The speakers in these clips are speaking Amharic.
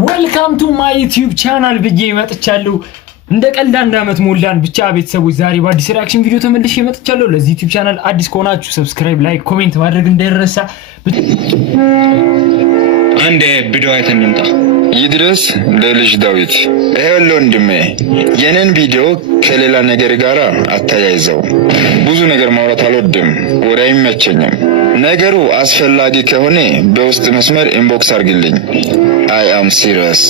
Welcome to my YouTube channel ብዬ መጥቻለሁ። እንደ ቀልድ አንድ አመት ሞላን ብቻ ቤተሰቦች ዛሬ በአዲስ ሪአክሽን ቪዲዮ ተመልሼ መጥቻለሁ። ለዚህ YouTube channel አዲስ ከሆናችሁ ሰብስክራይብ፣ ላይክ፣ ኮሜንት ማድረግ እንዳይረሳ። አንድ ቪዲዮ አይተን እንምጣ። ይድረስ ለልጅ ዳዊት ይሄው ወንድሜ የኔን ቪዲዮ ከሌላ ነገር ጋር አታያይዘው። ብዙ ነገር ማውራት አልወድም፣ ወሬ አይመቸኝም። ነገሩ አስፈላጊ ከሆነ በውስጥ መስመር ኢንቦክስ አርግልኝ። I am serious።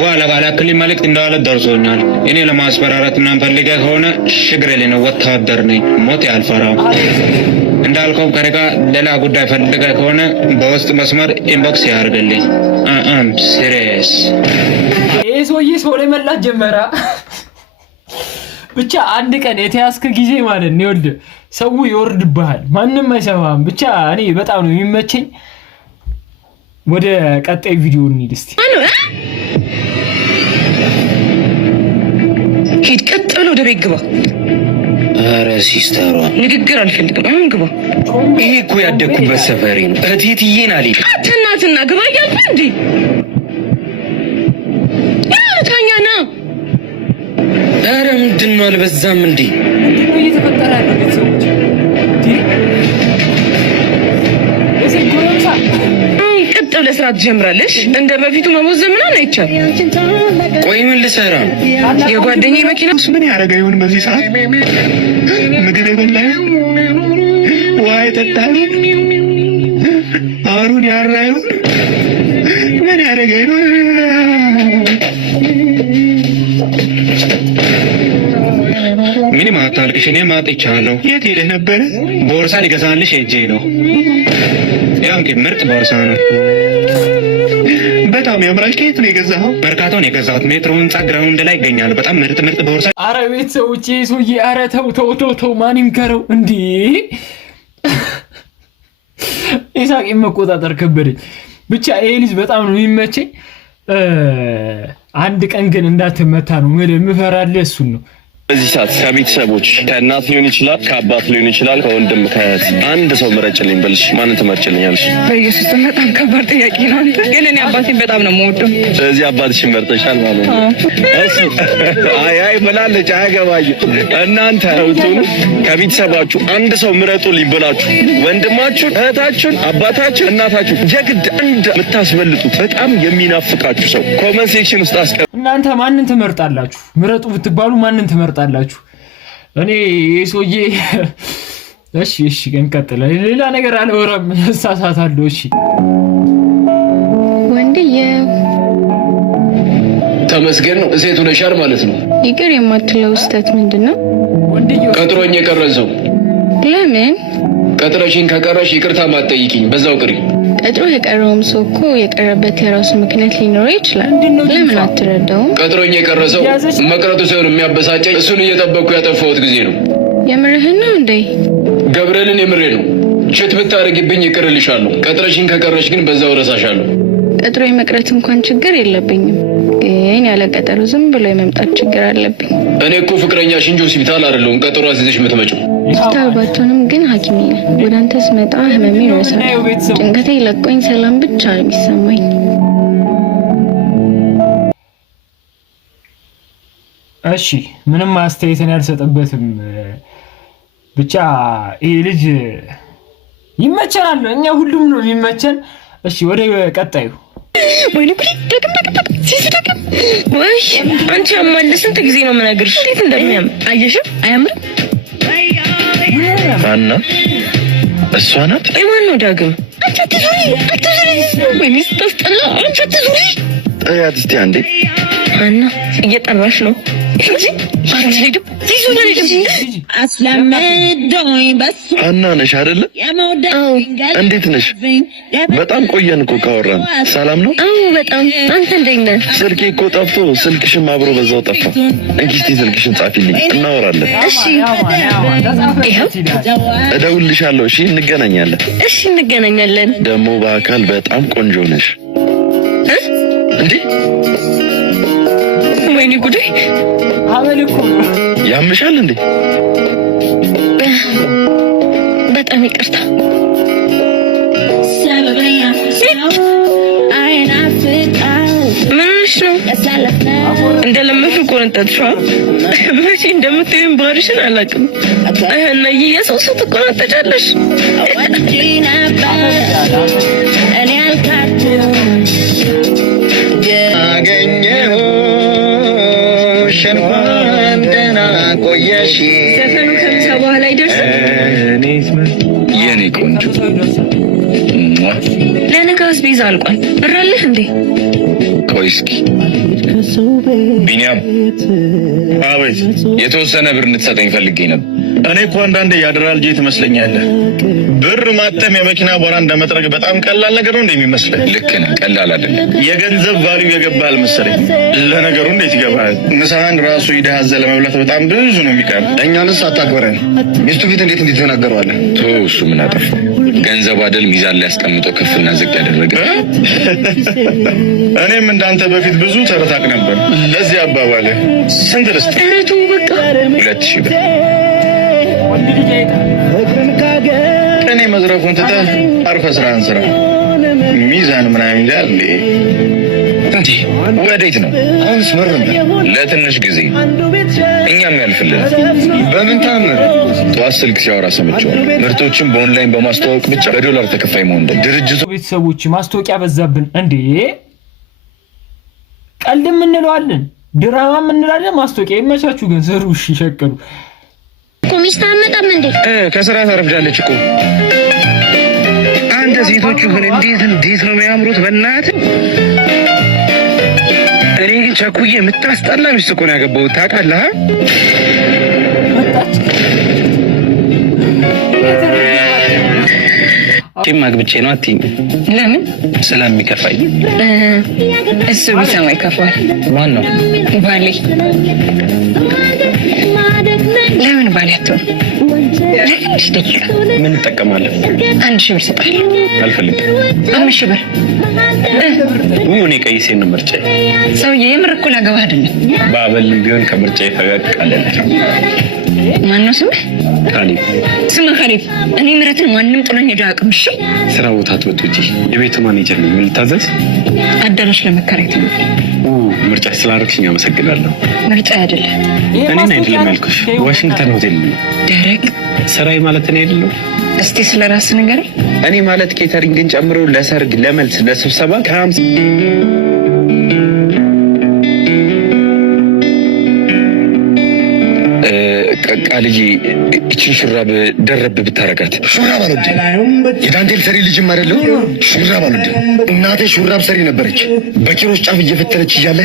ዋላ ባላክሊ መልእክት እንዳለ ደርሶኛል። እኔ ለማስፈራራት ምናምን ፈልገህ ከሆነ ሽግሬ ነው፣ ወታደር ነኝ፣ ሞት አልፈራም። እንዳልከው ከረጋ ሌላ ጉዳይ ፈልገህ ከሆነ በውስጥ መስመር ኢንቦክስ ያርግልኝ። I am serious። ሰውዬ ሰው ላይ መላጥ ጀመረ። ብቻ አንድ ቀን የተያዝከ ጊዜ ማለት ነው ይወልድ ሰው ይወርድብሃል፣ ማንንም አይሰማም። ብቻ እኔ በጣም ነው የሚመቸኝ። ወደ ቀጣይ ቪዲዮ እንሂድ እስቲ። ሂድ ቀጥ ብሎ ወደ ቤት ግባ። ኧረ ሲስተሯ ንግግር አልፈልግም፣ አሁን ግባ። ይሄ እኮ ያደኩበት ሰፈሬ ነው። እህቴትዬን አልሄድም። አትናትና ግባ እያልኩ እንዴ ታኛና። ኧረ ምንድን ነው አልበዛም እንዴ? ምንድን ነው እየተፈጠረ ያለው ቤተሰቦች? እዚህ ጎረምሳ ቀጥ ብለህ ስራ ትጀምራለሽ። እንደ በፊቱ መቦዘን ምናምን አይቻልም። ቆይ ምን ልሰራ? የጓደኛዬ መኪና ምን ያደረገ ይሁን በዚህ ሰዓት? ምግብ የበላዩ ውሃ የጠጣዩ አሩን ያራዩ ምን ያደረገ ይሁን? ምን ማታልቅሽ? እኔ ማጥቻለሁ። የት ሄደህ ነበረ? ቦርሳ ሊገዛልሽ ሄጄ ነው። ያው እንግዲህ ምርጥ ቦርሳ ነው። በጣም ያምራል። ከየት ነው የገዛኸው? መርካቶ ነው የገዛሁት። ሜትሮ ህንጻ ግራውንድ ላይ ይገኛል። በጣም ምርጥ ቦርሳ። አረ ቤተሰቦቼ ሰውዬ አረ ተው ማን ይምከረው እንዴ? ኢሳቅን መቆጣጠር ከበደኝ። ብቻ ይሄ ልጅ በጣም ነው የሚመቸኝ። አንድ ቀን ግን እንዳትመታ ነው የምፈራለህ እሱን ነው። በዚህ ሰዓት ከቤተሰቦች ከእናት ሊሆን ይችላል፣ ከአባት ሊሆን ይችላል፣ ከወንድም ከእህት አንድ ሰው ምረጭልኝ ብልሽ ማንን ትመርጭልኛለሽ? በኢየሱስ በጣም ከባድ ጥያቄ ነው። ግን እኔ አባቴን በጣም ነው የምወደው። ስለዚህ አባትሽን መርጠሻል ማለት ነው። እሺ አይ ምላለች አያገባኝም። እናንተ ሁሉ ከቤተሰባችሁ አንድ ሰው ምረጡልኝ ብላችሁ ወንድማችሁን፣ እህታችሁን፣ አባታችሁን፣ እናታችሁን የግድ አንድ የምታስበልጡት በጣም የሚናፍቃችሁ ሰው ኮመንት ሴክሽን ውስጥ አስቀምጡ። እናንተ ማንን ትመርጣላችሁ? ምረጡ ብትባሉ ማንን ትመርጣላችሁ? እኔ የሶዬ እሺ እንቀጥል። ሌላ ነገር አልወራም፣ እሳሳታለሁ። እሺ ወንድዬ ተመስገን ነው። እሴቱ ነሻር ማለት ነው። ይቅር የማትለው ስህተት ምንድነው? ወንድዬ ቀጥሮኝ የቀረዘው ለምን? ቀጥረሽኝ ከቀረሽ ይቅርታ ማትጠይቂኝ በዛው ቅሪ። ቀጥሮ የቀረውም ሰው እኮ የቀረበት የራሱ ምክንያት ሊኖረው ይችላል። ለምን አትረዳውም? ቀጥሮኝ የቀረሰው መቅረቱ ሳይሆን የሚያበሳጨኝ እሱን እየጠበቅኩ ያጠፋሁት ጊዜ ነው። የምርህን ነው እንዴ? ገብርኤልን የምሬ ነው። ችት ብታረጊብኝ ይቅር እልሻለሁ። ቀጥረሽኝ ከቀረሽ ግን በዛው እረሳሻለሁ። ቀጥሮ የመቅረት እንኳን ችግር የለብኝም፣ ግን ያለ ቀጠሮ ዝም ብሎ የመምጣት ችግር አለብኝ። እኔ እኮ ፍቅረኛሽ እንጂ ሆስፒታል አይደለሁም ቀጠሮ አስይዘሽ የምትመጪው። ሆስፒታል ባትሆንም ግን ሐኪም ነኝ። ወደ አንተ ስመጣ ህመሜ ይረሳል፣ ጭንቀቴ ለቆኝ ሰላም ብቻ ነው የሚሰማኝ። እሺ ምንም አስተያየትን ያልሰጠበትም። ብቻ ይሄ ልጅ ይመቸናል፣ እኛ ሁሉም ነው የሚመቸን። እሺ ወደ ቀጣዩ። ወይኔ ሲስተካከል ወይ አንቺ አማን ስንት ጊዜ ነው የምነግርሽ እንዴት እንደሚያምር አየሽው? አያምርም? አና እሷ ናት። የማን ነው ዳግም? አንቺ አትዙሪ። ወይኔ ስትጠላ አንቺ አትዙሪ። ጠያት እስቲ አንዴ። አና እየጠራሽ ነው እንጂ አትሄድም። አስለምዶኝ በሱ አና ነሽ አይደለ? አዎ። እንዴት ነሽ? በጣም ቆየን እኮ ካወራን። ሰላም ነው? አዎ በጣም። አንተ እንዴት ነህ? ስልኬ እኮ ጠፍቶ ስልክሽም አብሮ በዛው ጠፋ። እንጂ እስቲ ስልክሽን ጻፊልኝ እናወራለን። እሺ ይኸው እደውልልሻለሁ። እሺ እንገናኛለን። እሺ እንገናኛለን። ደግሞ በአካል በጣም ቆንጆ ነሽ እንዴ! ወይኔ ጉዴ! አበል እኮ ያምሻል እንዴ? በጣም ይቅርታ። ተቆነጠጥሽው። መቼ እንደምትይም ባልሽን አላውቅም። እና የሰው ሰው ትቆነጠጫለሽ። እኔ አልካድም አገኘሁሽ እንኳን ደህና ቆየሽ። ዘፈኑ ከምሳ በኋላ አይደርስም የኔ ቆንጆ። ለነጋስ ቤዛ አልቋል። ብር አለህ እንዴ? ቆይ እስኪ ቢኒያም። አቤት። የተወሰነ ብር እንድትሰጠኝ ፈልጌ ነበር። እኔ እኮ አንዳንዴ ያደራ ልጄ ትመስለኛለህ። ብር ማተም የመኪና ቦራ እንደመጥረግ በጣም ቀላል ነገር ነው እንደሚመስልህ። ልክ ነህ፣ ቀላል አይደለም። የገንዘብ ቫልዩ የገባል መሰለኝ። ለነገሩ እንዴት ይገባል? ምሳህን ራሱ ሂደህ አዘህ ለመብላት በጣም ብዙ ነው የሚቀር። እኛንስ አታክብረን። ሚስቱ ፊት እንዴት ትናገረዋለህ? እሱ ምን አጠፋ? ገንዘብ አይደል ሚዛን ላይ ያስቀምጠው ከፍና ዝቅ ያደረገ። እኔም እንዳንተ በፊት ብዙ ተረታቅ ነበር። ለዚህ አባባል ስንት ልስጥ? እረቱ በቃ 2000 ብር። እኔ መዝረፉን ትተህ አርፈህ ስራህን ስራ። ሚዛን ምናምን ይላል እንዴ? ወዴት ነው? አሁንስ መረም ለትንሽ ጊዜ እኛም ያልፍልን። በምን ታምር? ጠዋት ስልክ ሲያወራ ሰምቼዋለሁ። ምርቶችን በኦንላይን በማስተዋወቅ ብቻ በዶላር ተከፋይ መሆን ድርጅቱ። ቤተሰቦች ማስታወቂያ በዛብን እንዴ? ቀልድም እንለዋለን፣ ድራማም እንላለን፣ ማስታወቂያ ይመቻችሁ። ግን ስሩ እሺ፣ ሸቀሉ ሚስት አመጣም እንዴ? ከስራ ታረፍዳለች እኮ። አንተ ሴቶቹ ግን እንዴት ነው የሚያምሩት በእናትህ። እኔ ግን ቸኩዬ የምታስጠላ ሚስት እኮ ነው ያገባሁት ታውቃለህ። አግብቼ ነው አትይኝ? ለምን? ስለሚከፋኝ። እሱ ቢሰማ ይከፋል። ማን ነው? ባሌ። ለምን ባሌ አትሆን? ለትንሽ ደቂቃ ምን እንጠቀማለን? 1000 ብር ሰጣለሁ። አልፈልግም። 5000 ብር። እኔ ቀይሴን ነው ምርጫዬ። ሰውዬ የምር እኮ ላገባህ አይደለም። በአበልም ቢሆን ከምርጫዬ ፈቀቅ አለለ። ማነው ስምህ? ካሌብ። ስምህ ካሌብ። እኔ ምረትን ማንም ጥሎኝ ሄዶ አያውቅም። እሺ፣ ስራ ቦታ አትወጡጂ። የቤቱ ማኔጀር ነኝ። ምን ልታዘዝ? አዳራሽ ለመከራየት ነው። ምርጫ ስላደረግሽኝ አመሰግናለሁ። ምርጫ አይደለም። እኔን አይደለም ያልኩሽ፣ ዋሽንግተን ሆቴል ነው። ደረቅ ስራዬ ማለት እኔ አይደለም። እስቲ ስለራስህ ንገረኝ። እኔ ማለት ኬተሪንግን ጨምሮ ለሰርግ፣ ለመልስ፣ ለስብሰባ ከ50 ቃልዬ እችን ሹራብ ደረብ ብታረጋት። ሹራብ አልወድም። የዳንቴል ሰሪ ልጅም አይደለም። ሹራብ አልወድም። እናቴ ሹራብ ሰሪ ነበረች። በኪሮስ ጫፍ እየፈተለች እያለ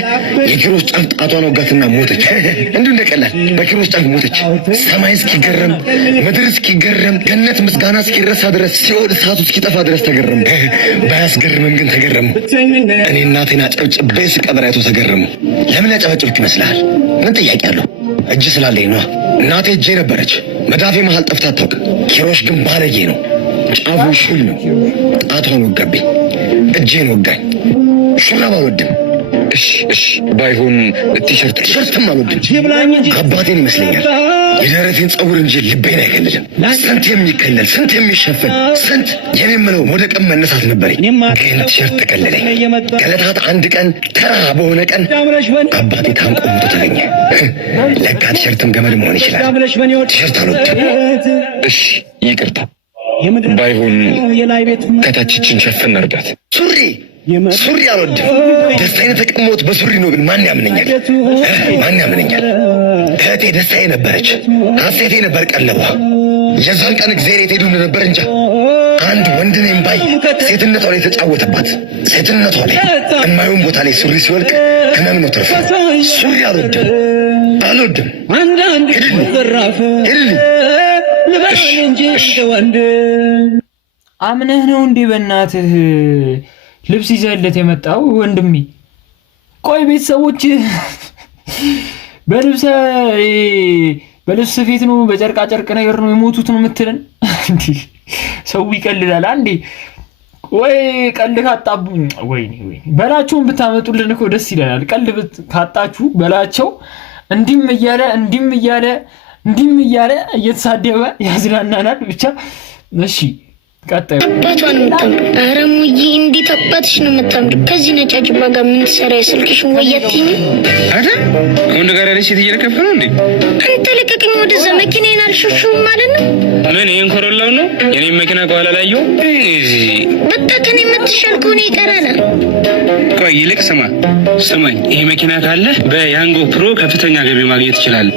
የኪሮስ ጫፍ ጣቷን ወጋትና ሞተች። እንዲሁ እንደቀላል በኪሮስ ጫፍ ሞተች። ሰማይ እስኪገረም፣ ምድር እስኪገረም፣ ገነት ምስጋና እስኪረሳ ድረስ፣ ሲኦል እሳቱ እስኪጠፋ ድረስ ተገረሙ። ባያስገርምም ግን ተገረሙ። እኔ እናቴን አጨብጭቤ ስቀብር አይቶ ተገረሙ። ለምን ያጨበጭብክ ይመስልሃል? ምን ጥያቄ አለው? እጅ ስላለኝ ነው። እናቴ እጄ ነበረች፣ መዳፌ መሃል ጠፍታ አታውቅም። ኪሮሽ ግን ባለጌ ነው። ጫፉ ሹል ነው። ጣቷን ወጋብኝ፣ እጄን ወጋኝ። ሹራብ አልወድም። እሺ ባይሆን ቲሸርትም አልወድም። አባቴን ይመስለኛል። የደረቴን ፀጉር እንጂ ልቤን አይከልልም። ስንት የሚከለል ስንት የሚሸፍን ስንት የምለው ወደ ቀን መነሳት ነበረኝ። ግን ቲሸርት ተከለለኝ። ከዕለታት አንድ ቀን ተራ በሆነ ቀን አባቴ ታንቆ ሞቶ ተገኘ። ለካ ቲሸርትም ገመድ መሆን ይችላል። ቲሸርት አልወድም። እሺ ይቅርታ። ባይሆን ከታችችን ሸፍን እርዳት። ሱሪ አልወድም። ደስታዬን የተቀማሁት በሱሪ ነው። ግን ማን ያምነኛል? ማን ያምነኛል? እህቴ ደስታዬ ነበረች፣ ሐሴቴ ነበር ቀለቧ። የዛን ቀን እግዚአብሔር የት ሄዱ እንደነበር እንጃ። አንድ ወንድ ነኝ ባይ ሴትነቷ ላይ ተጫወተባት። ሴትነቷ ላይ የማይሆን ቦታ ላይ ሱሪ ሲወልቅ ህመም ነው ትርፉ። ሱሪ አልወድም። ሄድልኝ። አምነህ ነው እንዴ በእናትህ ልብስ ይዘህለት የመጣው ወንድሜ? ቆይ ቤተሰቦች በልብስ ስፌት ነው በጨርቃ ጨርቅ ነገር ነው የሞቱት ነው የምትልን? ሰው ይቀልዳል አንዴ። ወይ ቀልድ ካጣቡ ወይኔ በላቸውን ብታመጡልን እኮ ደስ ይለናል። ቀልድ ካጣችሁ በላቸው እንዲም እያለ እየተሳደበ ያዝናናናል። ብቻ እሺ ቀጣዩ አባቷን የምታምሩ ኧረ ሙዬ እንዴት አባትሽ ነው የምታምሩ። ከዚህ ነጫጭባ ጋር ምን ትሰራ የስልክሽን ወያቲኝ አይደል? ወንድ ጋር ያለሽ ሴት እየለከፈ ነው እንዴ? አንተ ልቀቅኝ ወደዛ መኪናዬን አልሾሹም ማለት ነው። ምን ይሄን ኮሮላው ነው የኔ መኪና ከኋላ ላይ ያየው በቃ ከኔ የምትሻል ከሆነ ይቀራል። ቆይ ይልቅ ስማኝ ይሄ መኪና ካለ በያንጎ ፕሮ ከፍተኛ ገቢ ማግኘት ይችላል።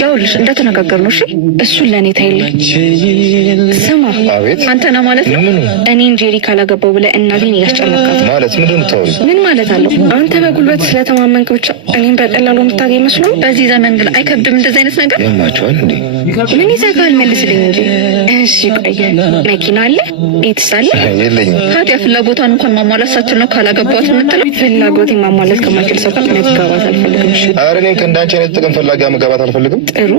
ያውልሽ እንደተነጋገርነው እሺ እሱን ለኔ ታይልኝ። ስማ አንተ ነው ማለት ነው እኔን ጄሪ ካላገባው ብለህ እናቴን እያስጨነቃት ማለት ምንድን ነው? ምን ማለት አለው? አንተ በጉልበት ስለተማመንክ ብቻ እኔን በቀላሉ የምታገኝ መስሎ? በዚህ ዘመን ግን አይከብድም እንደዚህ አይነት ነገር? ያማቸዋል እንዴ? ምን ይዘጋል? መልስልኝ እንጂ። እሺ ቆይ መኪና አለ? ቤትስ አለ? የለኝም። ታዲያ ፍላጎቷን እንኳን ማሟላት ሳትችል ነው ካላገባት የምትለው? ፍላጎቴን ማሟላት ከማይችል ሰው ጋር መጋባት አልፈልግም። እሺ ኧረ እኔም ከእንዳንቺ አይነት ጥቅም ፈላጊ መጋባት አልፈልግም። ጥሩ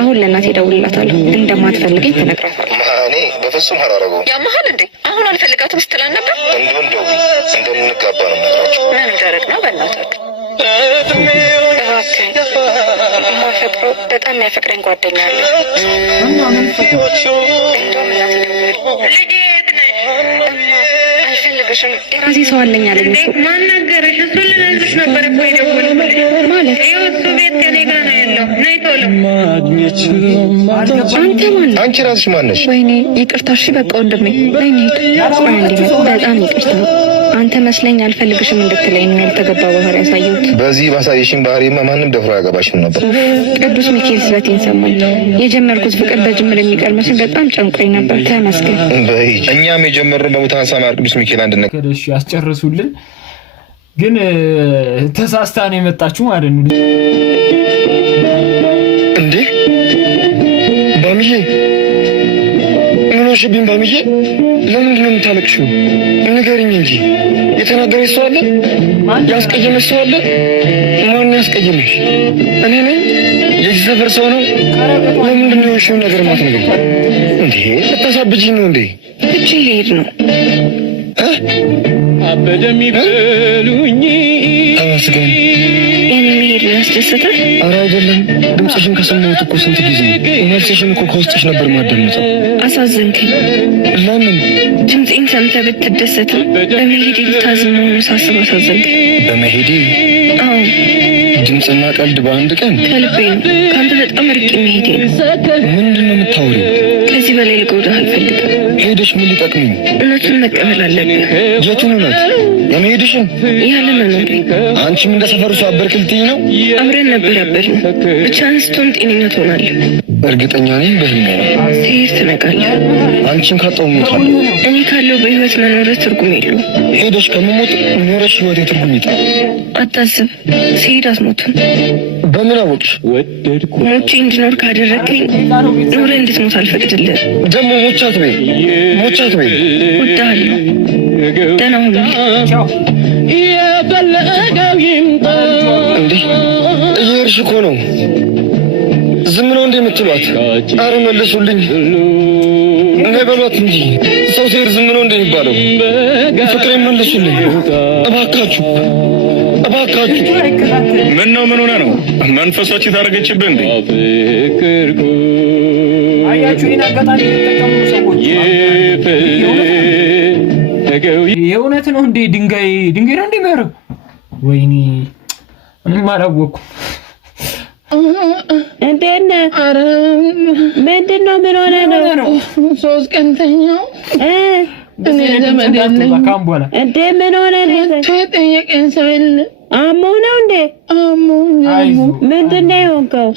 አሁን ለእናቴ እደውልላታለሁ። እንደማትፈልገኝ ትነግራታለህ። እኔ በፍጹም አላረገውም። ያመሃል እንዴ? አሁን አልፈልጋትም ስትል ነበር። እንደው እንደምንጋባ ነው የምነግራቸው። ምን ደረቅ ነው በእናትህ። የማፈቅረው በጣም የሚያፈቅረኝ ጓደኛ አለ። አልፈልግሽም የራሴ ሰው አለኝ አለኝ እኮ። ማን ነገረሽ? እሱ ልነግርሽ ነበር እኮ የደወልኩልሽ ማለት ይኸው እሱ ቤት ከኔ ጋር ነው ያለው። ነይ ቶሎ። አንተ ማን? አንቺ ራስሽ ማን ነሽ? ወይኔ ይቅርታ። እሺ በቃ ወንድሜ ነይ እንሂድ። በጣም ይቅርታ። አንተ መስለኝ አልፈልግሽም እንድትለኝ ነው ያልተገባ ባህሪ ያሳየሁት። በዚህ ባሳየሽኝ ባህሪማ ማንም ደፍሮ አያገባሽም ነበር። ቅዱስ ሚካኤል ስለቴን ሰማኝ። የጀመርኩት ፍቅር በጅምር የሚቀር መስሎኝ በጣም ጨንቆኝ ነበር። ተመስገን። እኛም የጀመርነው በሙታን ሳማር ቅዱስ ሚካኤል አንድነት ከደሽ ያስጨርሱልን። ግን ተሳስታ ነው የመጣችሁ ማለት ነው እንዴ? ባምዬ ምን ሆነሽብኝ? ባምዬ ለምንድን ነው የምታለቅሽው? ንገሪኝ እንጂ። የተናገረሽ ሰው አለ? ያስቀየመሽ ሰው አለ? ማን ያስቀየመሽ? እኔ ነኝ? የዚህ ሰፈር ሰው ነው? ለምንድን ነው የሆንሽውን ነገር ማትነግሪኝ እንዴ? ልታሳብጂኝ ነው እንዴ? እቺ ልሄድ ነው። አበደም ይበሉኝ ተመስገን። የኔ መሄድ ነው ያስደሰታል? ኧረ አይደለም። ድምፅሽን ከሰማሁት እኮ ስንት ጊዜ። መልስሽን እኮ ከውስጥሽ ነበር ማዳመጠው። አሳዘንከኝ። ለምን? ድምፄን ሰምተህ ብትደሰትም በመሄዴ ልታዝን መሆኑን ሳስብ አሳዘንከኝ። በመሄዴ? አዎ። ድምፅና ቀልድ በአንድ ቀን? ከልቤ ነው። ከአንተ በጣም ርቄ መሄዴ ነው። ምንድን ነው የምታወሪው? ከዚህ በላይ ልጎዳህ አልፈልግም። ሄደሽ ምን ሊጠቅምኝ? እውነቱን መቀበል አለብህ። የቱን እውነት? የመሄድሽን? ያለ መኖሬ። አንቺም እንደ ሰፈሩ ሰው አበርክ ልትይኝ ነው? አብረን ነበር ያበድነው። ብቻህን ስትሆን ጤነኛ ትሆናለህ። እርግጠኛ ነኝ በህልሜ ነው። ስሄድ ትነቃለህ። አንቺን ካጣሁ እሞታለሁ። እኔ ካለው በህይወት መኖርህ ትርጉም የለውም። ሄደሽ ከምሞት ኖረሽ ህይወቴ ትርጉም ይጣል። አታስብ፣ ስሄድ አትሞትም። በምን አወቅሽ? ሞቼ እንድኖር ካደረግከኝ ኖረህ እንድትሞት አልፈቅድልህም። ደግሞ ሞቻት በይ፣ ሞቻት በይ። እወድሃለሁ። ደህና ሁኑ። እንዲህ እየሄድሽ እኮ ነው። ዝም ነው እንደ የምትሏት? ኧረ መልሱልኝ። እኔ በሏት እንጂ ሰው ሲሄድ ዝም ነው እንደ የሚባለው? ፍቅሬን መልሱልኝ እባካችሁ፣ እባካችሁ። ምን ነው? ምን ሆነ ነው? መንፈሶች የታረገችብህ እንዴ? አያችሁ፣ ይሄን አጋጣሚ የተጠቀሙ ሰዎች የእውነት ነው እንዴ? ድንጋይ ነው እንዴ የሚያደርገው? ወይኔ ምንም አላወኩም። እንዴት ነህ? ኧረ ምንድን ነው? ምን ሆነ ነው? 3 ቀን ተኛው። እኔ ዘመድ የለኝም እንዴ? ምን ሆነ ነው? የጠየቀኝ ሰው የለም። አሞ ነው እንዴ? አሞ ምንድን ነው የሆንከው?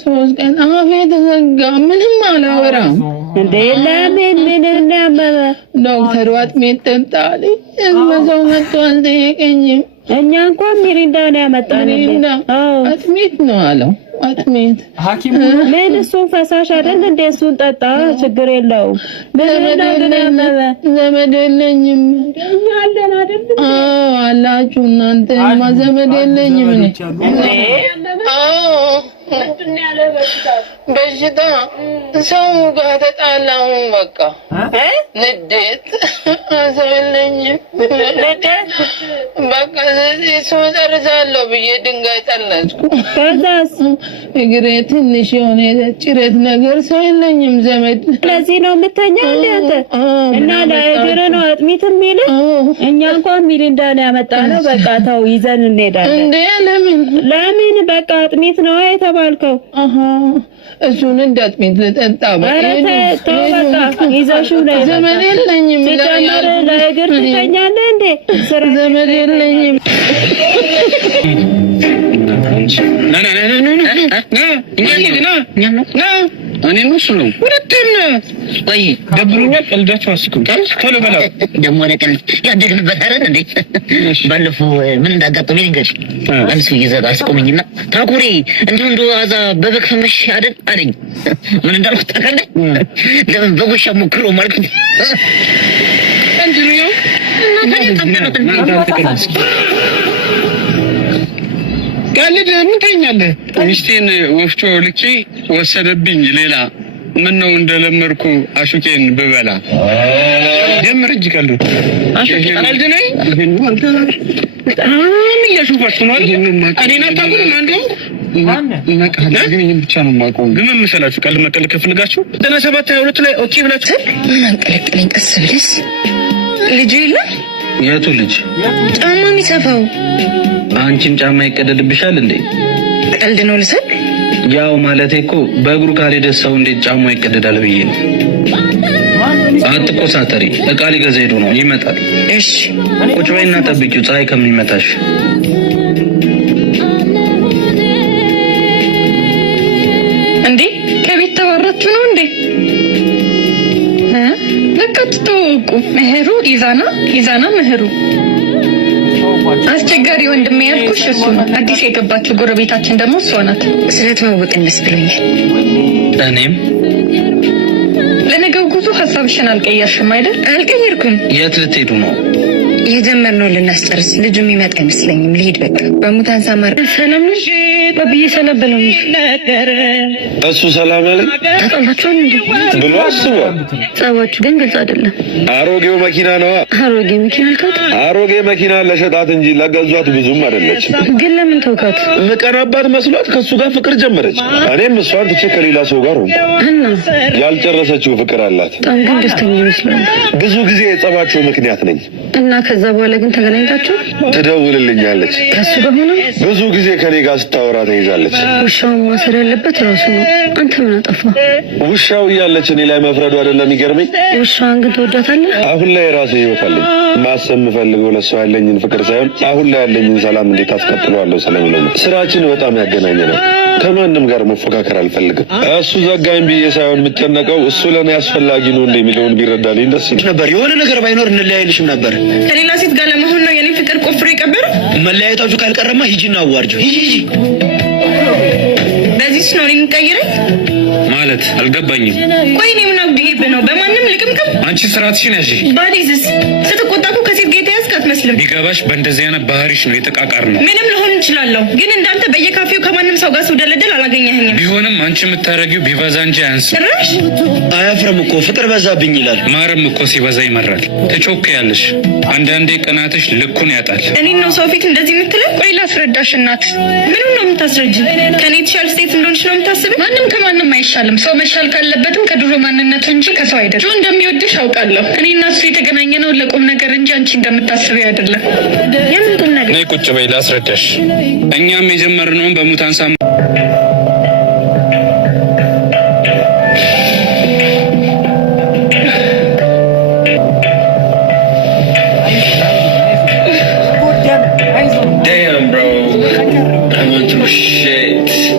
3 ቀን አፌ ተዘጋ። ምንም አላወራም። እንዴ ለምን? ምን ያመመ? ዶክተሩ አጥሜት ጠጣ አለኝ። ሰው መጥቶ አልጠየቀኝም። እኛ እንኳን ሚሪንዳ ነው ያመጣንልህ። አጥሜት ነው አለው። አጥሜት ሐኪም ምን? እሱን ፈሳሽ አይደል እንዴ? እሱን ጠጣ፣ ችግር የለውም። ዘመድ የለኝም አለን አይደል? አላችሁ እናንተ። ዘመድ የለኝም እኔ። በሽታ ሰው ጋር ተጣላሁ። በቃ ንዴት ሰው የለኝም። በቃ ሰው ጨርሳለሁ ብዬ ድንጋይ ጠለጥኩ። ከዛስ እግሬ ትንሽ የሆነ ጭረት ነገር ሰው የለኝም ዘመድ። ለዚህ ነው የምተኛው አንተ እና ለእግር ነው አጥሚት የሚል እኛ እንኳን ሚል እንዳለ ያመጣ ነው። በቃ ተው ይዘን እንሄዳለን። እንዴ ለምን በቃ አጥሚት ነው የተባልከው? እሱን እንዳጥሚት ልጠጣ በቃ ይዘሽው ነው። ዘመድ የለኝም። ሲጀመር ለእግር ትተኛለህ እንዴ? ዘመድ የለኝም። እኔ ነው እሱ ነው ሁለቱም ወይ ደብሩኛል። ቀልዳችሁ አስቁም ቶሎ በላ ደሞ ለቀል ያደግንበት አይደል እንዴ? ባለፈው ምን እንዳጋጠመኝ እንግዲህ አንሱ ይዘጋ አስቆመኝና ታኩሪ እንዴ አዛ በበክ ፈመሽ አይደል አለኝ። ምን እንዳልኩ ታውቃለህ? ለምን በጎሻ ሞክሮ ማለት ነው እንዴ? ቀልድ ምን ታኛለህ? ሚስቴን ወፍጮ ልኬ ወሰደብኝ ሌላ ምን ነው እንደለመርኩ አሹቄን ብበላ ጀምር እንጂ ቀልዱ አሹቄ ቀልድ ነው። እያሹፋችሁ ነው አይደል? እኔና ታቁም አንዱ ብቻ ነው የማውቀው። ግን ምን መሰላችሁ ቀልድ መቀለድ ከፈልጋችሁ 9722 ላይ ኦኬ ብላችሁ ምን አንቀለቅለኝ ቀስ ብለስ ልጅ የለም። የቱ ልጅ ጫማ የሚሰፋው? አንቺም ጫማ ይቀደድብሻል እንዴ? ቀልድ ነው ልሰብ። ያው ማለቴ እኮ በእግሩ ካልሄደ ሰው እንዴት ጫማ ይቀደዳል ብዬ ነው። አትቆሳተሪ። እቃ ሊገዛ ሄዶ ነው ይመጣል። እሺ ቁጭ በይና ጠብቂው ፀሐይ ከሚመታሽ። እንዴ ከቤት ተባራችሁ ነው እንዴ? ለቀጥተውቁ ምህሩ ኢዛና ምህሩ አስቸጋሪ ወንድሜ ያልኩሽ እሱ ነው። አዲስ የገባችው ጎረቤታችን ደግሞ እሷ ናት። ስለተዋወቅን ደስ ብሎኛል። እኔም ለነገው ጉዞ ሀሳብሽን አልቀየርሽም አይደል? አልቀየርኩም። የት ልትሄዱ ነው? የጀመርነው ልናስጨርስ። ልጁ የሚመጣ አይመስለኝም። ልሂድ በቃ። በሙታን ሳማር ሰላም ነሽ ባብዬ? ሰላም በለው ነገር እሱ ሰላም አለኝ። ተጣላችኋል እንዴ ብሎ አስቧል። ጸባችሁ ግን ግልጽ አይደለም። አሮጌው መኪና ነው። አሮጌ መኪና አልካት? አሮጌ መኪና ለሸጣት እንጂ ለገዟት ብዙም አይደለች። ግን ለምን ተውካት? ምቀናባት መስሏት ከሱ ጋር ፍቅር ጀመረች። እኔም እሷን ትቼ ከሌላ ሰው ጋር ሆንኩ። እና ያልጨረሰችው ፍቅር አላት። በጣም ግን ደስተኛ ይመስላል። ብዙ ጊዜ የጸባቸው ምክንያት ነኝ። እና ከዛ በኋላ ግን ተገናኝታችሁ? ትደውልልኛለች። ከሱ ጋር ሆነ ብዙ ጊዜ ከኔ ጋር ስታወራ ተይዛለች። ውሻውን ማሰር ያለበት ራሱ ነው። አንተ ምን አጠፋ? ውሻው እያለች እኔ ላይ መፍረዱ አይደለም የሚገርመኝ። ውሻዋን ግን ትወዳታለህ? አሁን ላይ የራሴ ህይወት አለኝ። ማሰብ የምፈልገው ለሷ ያለኝን ፍቅር ሳይሆን አሁን ላይ ያለኝን ሰላም እንዴት አስቀጥለዋለሁ ስለምለው ነው። ስራችን በጣም ያገናኘ ነው። ከማንም ጋር መፎካከር አልፈልግም። እሱ ዘጋኝ ብዬ ሳይሆን የምጨነቀው እሱ ለእኔ አስፈላጊ ነው እንደሚለውን ቢረዳልኝ ደስ ይል ነበር። የሆነ ነገር ባይኖር እንለያይልሽም ነበር። ከሌላ ሴት ጋር ለመሆን ነው የኔ ፍቅር ቆፍሮ የቀበረ። መለያየታችሁ ካልቀረማ ሂጂና አዋርጂው። ሂጂ በዚህ ነው የሚቀየረኝ ማለት አልገባኝም። ቆይ እኔ ምን አብዬብህ ነው? በማንም ልቅምቅም። አንቺ ስርዓትሽን ያዢ። ባዲዝስ ስትቆጣኩ ከሴት ጋር የተያዝክ አትመስልም። ቢገባሽ በእንደዚህ አይነት ባህሪሽ ነው የተቃቃር ነው። ምንም ልሆን እችላለሁ፣ ግን እንዳንተ በየካፌው ከማንም ሰው ጋር ስውደለደል አላገኘኸኝም። ቢሆንም አንቺ የምታረጊው ቢበዛ እንጂ አያንስም። ጭራሽ አያፍርም እኮ ፍቅር በዛብኝ ይላል። ማርም እኮ ሲበዛ ይመራል። ትጮክያለሽ። አንዳንዴ ቅናትሽ ልኩን ያጣል። እኔን ነው ሰው ፊት እንደዚህ የምትለኝ? ቆይ ላስረዳሽ እናት። ምንም ነው የምታስረጅ? ከኔ የተሻለ ሴት እንደሆንሽ ነው የምታስብ? ማንም ከማንም አይሻልም። ሰው መሻል ካለበትም ከድሮ ማንነቱ እንጂ ከሰው አይደለም። ጆ እንደሚወድሽ አውቃለሁ። እኔ እና እሱ የተገናኘ ነው ለቁም ነገር እንጂ አንቺ እንደምታስበው አይደለም። የምን ቁም ነገር? ነይ ቁጭ በይ ላስረዳሽ። እኛም የጀመርነውን በሙታን ሳም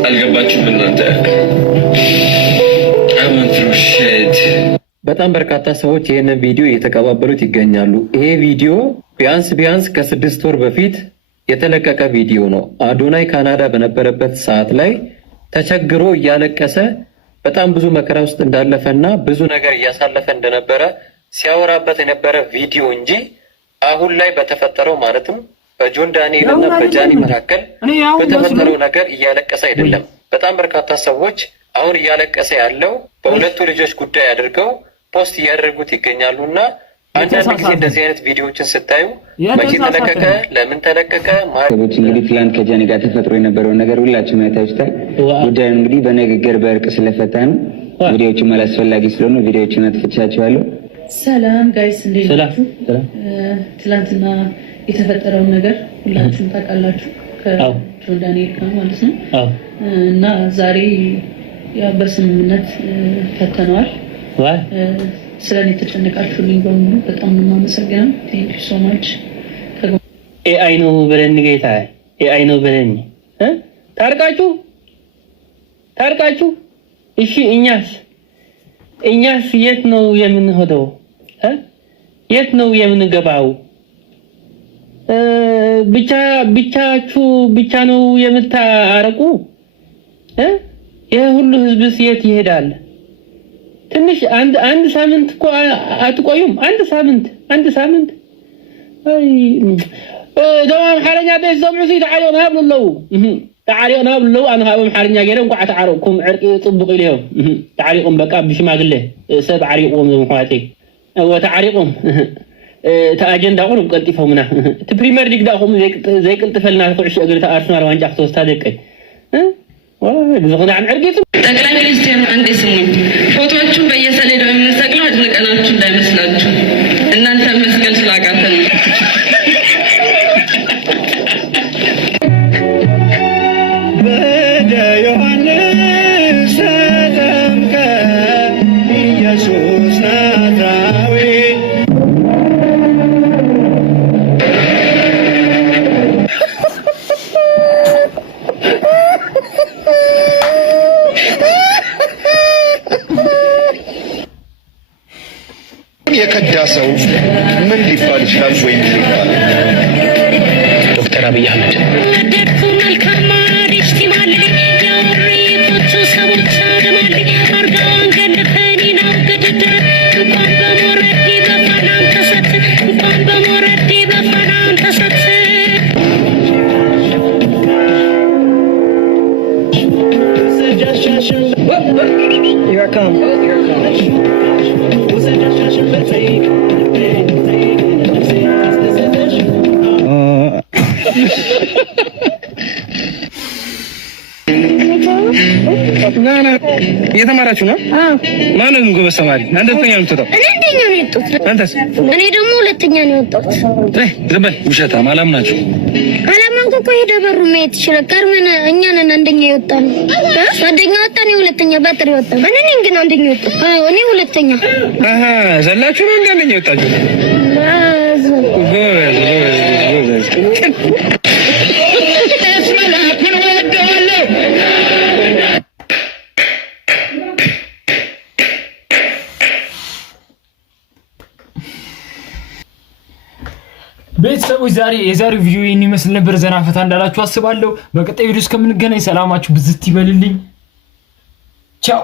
አልገባችሁም እናንተ። በጣም በርካታ ሰዎች ይህንን ቪዲዮ እየተቀባበሉት ይገኛሉ። ይሄ ቪዲዮ ቢያንስ ከ6 ወር በፊት የተለቀቀ ቪዲዮ ነው። አዶናይ ካናዳ በነበረበት ሰዓት ላይ ተቸግሮ እያለቀሰ በጣም ብዙ መከራ ውስጥ እንዳለፈና ብዙ ነገር እያሳለፈ እንደነበረ ሲያወራበት የነበረ ቪዲዮ እንጂ አሁን ላይ በተፈጠረው ማለትም በጆን ዳንኤል እና በጃኒ መካከል በተፈጠረው ነገር እያለቀሰ አይደለም። በጣም በርካታ ሰዎች አሁን እያለቀሰ ያለው በሁለቱ ልጆች ጉዳይ አድርገው ፖስት እያደረጉት ይገኛሉ እና አንዳንድ ጊዜ እንደዚህ አይነት ቪዲዮዎችን ስታዩ መቼ ተለቀቀ፣ ለምን ተለቀቀ ሰዎች እንግዲህ ትላንት ከጃኒ ጋር ተፈጥሮ የነበረውን ነገር ሁላችሁም አይታችሁታል። ጉዳዩን እንግዲህ በንግግር በእርቅ ስለፈታ ነው። ቪዲዮዎቹ አላስፈላጊ ስለሆነ ቪዲዮዎቹን አጥፍቻቸዋለሁ። ሰላም ጋይስ፣ እንዴት ናችሁ? ትላንትና የተፈጠረውን ነገር ሁላችሁም ታውቃላችሁ ከጆን ዳንኤል ጋር ማለት ነው እና ዛሬ ያው በስምምነት ፈተነዋል። ስለኔ ተጨነቃችሁልኝ በሙሉ በጣም ነው የማመሰግነው። ቴንክ ዩ ሶ ማች። ኤአይ ነው በለን ጌታ፣ ኤአይ ነው በለን። ታርቃችሁ እሺ፣ እኛስ የት ነው የምንሄደው? የት ነው የምንገባው? ብቻ ነው የምታረቁ? ይሄ ሁሉ ህዝብስ የት ይሄዳል? ትንሽ አንድ ሳምንት እኮ አትቆዩም? አንድ ሳምንት አይ ደዋም ሓረኛ ደስ ሰምዑ ተዓሪቆና ብለው ኣነ ሃቦም ሓርኛ ገይሮም ኳ ተዓሪቁኩም ዕርቂ ፅቡቅ ኢሎም ተዓሪቁም በቃ ብሽማግለ ሰብ ዓሪቁዎም ዘምኳቴ ወተዓሪቁም ተኣጀንዳ ቁን ቀልጢፎምና እቲ ፕሪሚየር ሊግ ዳኹም ዘይቅልጥፈልና ኩዕሾ እግሪ ኣርሰናል ዋንጫ ክትወስታ ደቀይ ጠቅላይ ሚኒስትር አንዴ ስሙኝ። ፎቶዎቹን በየሰሌዳው የምንሰቅለው አድንቀናችሁ እንዳይመስላችሁ፣ እናንተ መስቀል ስላቃተን ነው። ዮሐንስ ተጠምቀ ኢየሱስ ናዝራዊ የከዳ ሰው ምን ሊባል ይችላል? ወይም ዶክተር አብይ አህመድ Here I come. እየተማራችሁ ነው? ማን ነው ጎበዝ ተማሪ? አንደኛ ነው የምትወጣው? እኔ አንደኛ ነው የወጣሁት። አንተስ? እኔ ደግሞ ሁለተኛ ነው የወጣሁት። ዝም በል ውሸታም፣ አላምናችሁ። አላመንኩ እኮ ሄደህ በሩ ማየት ይችላል። ቀርመን እኛ ነን አንደኛ የወጣን። አንደኛ ወጣን፣ ሁለተኛ በጥሪ ወጣን። እኔ ነኝ ግን አንደኛ ወጣን። እኔ ሁለተኛ። ዘላችሁ ነው አንደኛ የወጣችሁ? ጎበዝ ጎበዝ ጎበዝ። ቤተሰቦች የዛሬው ቪዲዮ ይህን ይመስል ነበር። ዘና ፈታ እንዳላችሁ አስባለሁ። በቀጣይ ቪዲዮ እስከምንገናኝ ሰላማችሁ ብዝት ይበልልኝ። ቻው።